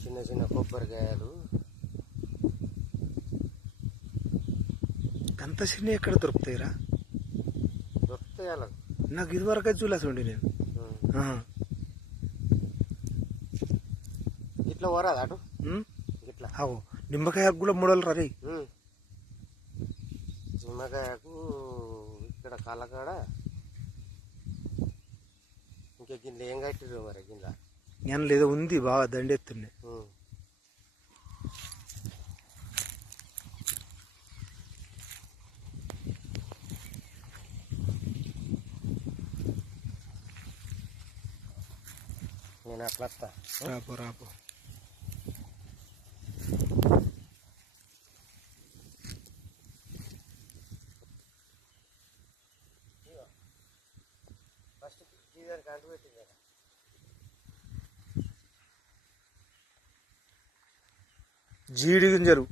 చిన్న చిన్న కొబ్బరికాయలు. అంత చిన్న ఎక్కడ దొరుకుతాయిరా? దొరుకుతాయి అలా. నాకు ఇదివరకు చూలేసండి నేను. ఇట్లా పోరాదు అటు ఇట్లా. అవు నిమ్మకాయకు కూడా మూడలు రే. నిమ్మకాయకు ఇక్కడ కళ్ళకాడ ఇంకా గిన్నె ఏం కట్టిరు మరి గిన్నె నేను లేదో ఉంది బాగా దండెత్తున్నాయి. నేను అట్లా వస్తా. రాపో రాపో. ఫస్ట్ జీదానికి అంటు పెట్టింది కదా. జీడి గింజలు